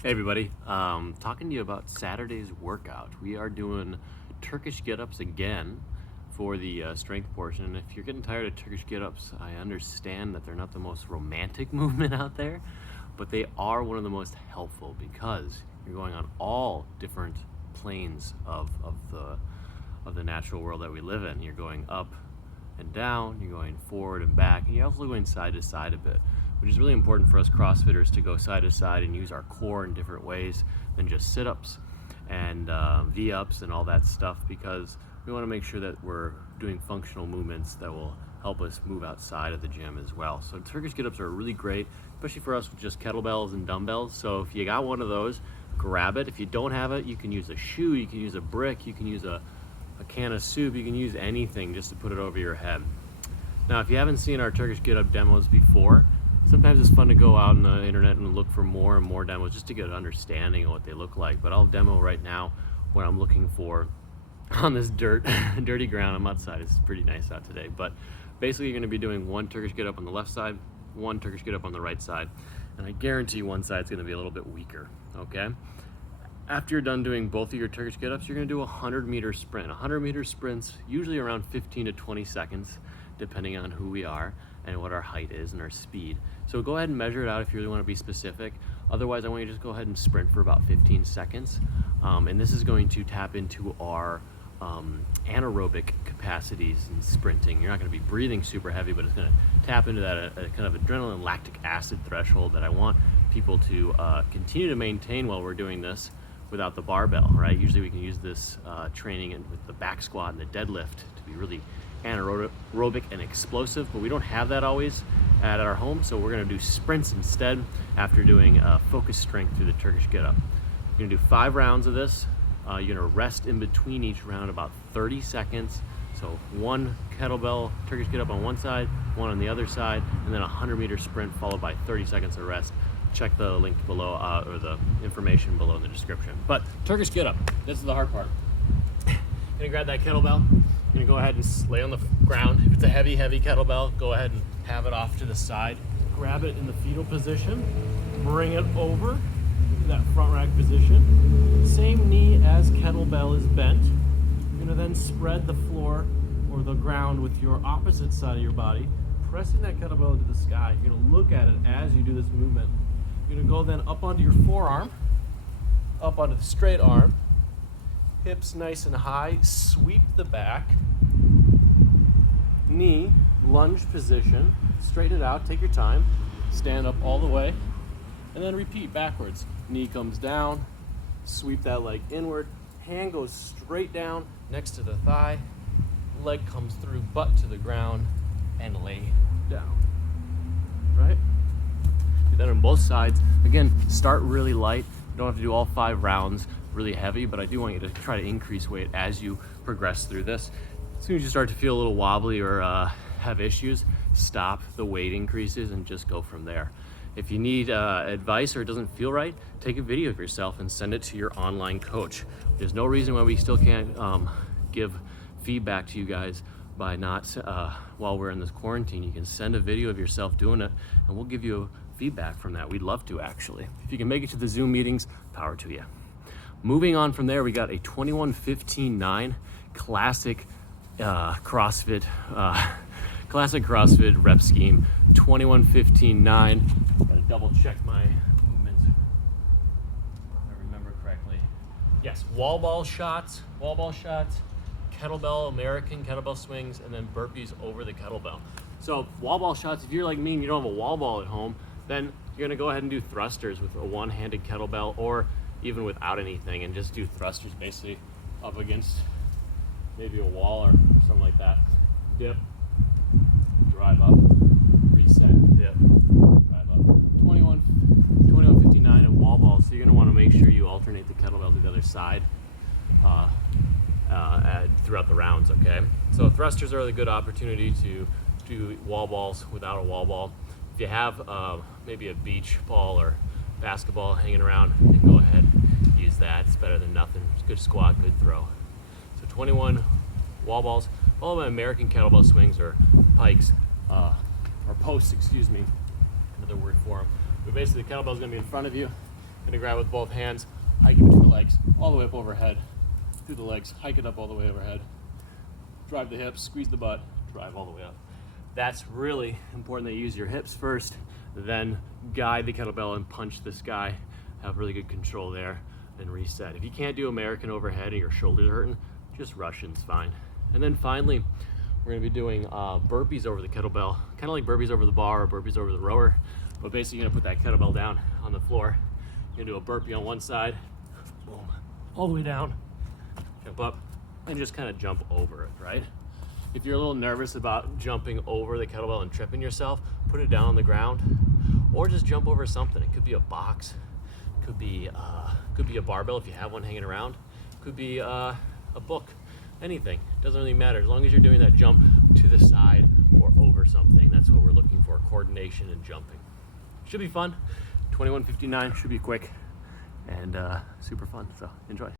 Hey everybody, talking to you about Saturday's workout. We are doing Turkish Get Ups again for the strength portion. And if you're getting tired of Turkish Get Ups, I understand that they're not the most romantic movement out there, but they are one of the most helpful because you're going on all different planes of the natural world that we live in. You're going up and down, you're going forward and back, and you're also going side to side a bit, which is really important for us CrossFitters to go side to side and use our core in different ways than just sit-ups and V-ups and all that stuff, because we want to make sure that we're doing functional movements that will help us move outside of the gym as well. So Turkish Get-Ups are really great, especially for us with just kettlebells and dumbbells. So if you got one of those, grab it. If you don't have it, you can use a shoe, you can use a brick, you can use a can of soup, you can use anything just to put it over your head. Now, if you haven't seen our Turkish Get Up demos before, sometimes it's fun to go out on the internet and look for more and more demos just to get an understanding of what they look like. But I'll demo right now what I'm looking for on this dirty ground. I'm outside, it's pretty nice out today. But basically you're gonna be doing one Turkish Get Up on the left side, one Turkish Get Up on the right side. And I guarantee one side's gonna be a little bit weaker, okay? After you're done doing both of your Turkish Get Ups, you're gonna do a 100-meter sprint. 100-meter sprints, usually around 15 to 20 seconds, depending on who we are and what our height is and our speed. So go ahead and measure it out if you really wanna be specific. Otherwise, I want you to just go ahead and sprint for about 15 seconds. And this is going to tap into our anaerobic capacities in sprinting. You're not gonna be breathing super heavy, but it's gonna tap into that kind of adrenaline lactic acid threshold that I want people to continue to maintain while we're doing this without the barbell, right? Usually we can use this training with the back squat and the deadlift to be really anaerobic and explosive, but we don't have that always at our home, so we're gonna do sprints instead after doing focus strength through the Turkish Get Up. You're gonna do 5 rounds of this. You're gonna rest in between each round about 30 seconds. So one kettlebell Turkish Get Up on one side, one on the other side, and then a 100-meter sprint followed by 30 seconds of rest. Check the link below or the information below in the description. But Turkish Get Up, this is the hard part. You're gonna grab that kettlebell. You're gonna go ahead and lay on the ground. If it's a heavy kettlebell, go ahead and have it off to the side. Grab it in the fetal position. Bring it over to that front rack position. Same knee as kettlebell is bent. You're gonna then spread the floor or the ground with your opposite side of your body, pressing that kettlebell into the sky. You're gonna look at it as you do this movement. You're gonna go then up onto your forearm, up onto the straight arm, hips nice and high, sweep the back, knee, lunge position, straighten it out, take your time, stand up all the way, and then repeat backwards. Knee comes down, sweep that leg inward, hand goes straight down next to the thigh, leg comes through, butt to the ground, and lay down, right? Do that on both sides. Again, start really light. You don't have to do all 5 rounds really heavy, but I do want you to try to increase weight as you progress through this. As soon as you start to feel a little wobbly or have issues, stop the weight increases and just go from there. If you need advice or it doesn't feel right, take a video of yourself and send it to your online coach. There's no reason why we still can't give feedback to you guys by not, while we're in this quarantine. You can send a video of yourself doing it and we'll give you feedback from that. We'd love to, actually. If you can make it to the Zoom meetings, power to you. Moving on from there, we got a 21-15-9 classic CrossFit rep scheme. 21-15-9. Gotta double check my movements if I remember correctly. Yes, wall ball shots, kettlebell, American kettlebell swings, and then burpees over the kettlebell. So wall ball shots, if you're like me and you don't have a wall ball at home, then you're gonna go ahead and do thrusters with a one-handed kettlebell or even without anything, and just do thrusters basically up against maybe a wall or something like that. Dip, drive up, reset, dip, drive up. 21-15-9 and wall balls, so you're gonna wanna make sure you alternate the kettlebell to the other side throughout the rounds, okay? So thrusters are a good opportunity to do wall balls without a wall ball. If you have maybe a beach ball or basketball hanging around, then go ahead, use that. It's better than nothing. It's good squat, good throw. So 21 wall balls. All of my American kettlebell swings or pikes, or posts, excuse me, another word for them. But basically the kettlebell is going to be in front of you. Gonna grab it with both hands, hike it between the legs, all the way up overhead, through the legs, hike it up all the way overhead, drive the hips, squeeze the butt, drive all the way up. That's really important that you use your hips first, then guide the kettlebell and punch the sky. Have really good control there, then reset. If you can't do American overhead and your shoulders are hurting, just Russian's fine. And then finally, we're gonna be doing burpees over the kettlebell, kind of like burpees over the bar or burpees over the rower, but basically you're gonna put that kettlebell down on the floor. You're gonna do a burpee on one side, boom, all the way down, jump up, and just kind of jump over it, right? If you're a little nervous about jumping over the kettlebell and tripping yourself, put it down on the ground, or just jump over something. It could be a box, could be a barbell if you have one hanging around, could be a book, anything. Doesn't really matter as long as you're doing that jump to the side or over something. That's what we're looking for: coordination and jumping. Should be fun. 21:59 should be quick and super fun. So enjoy.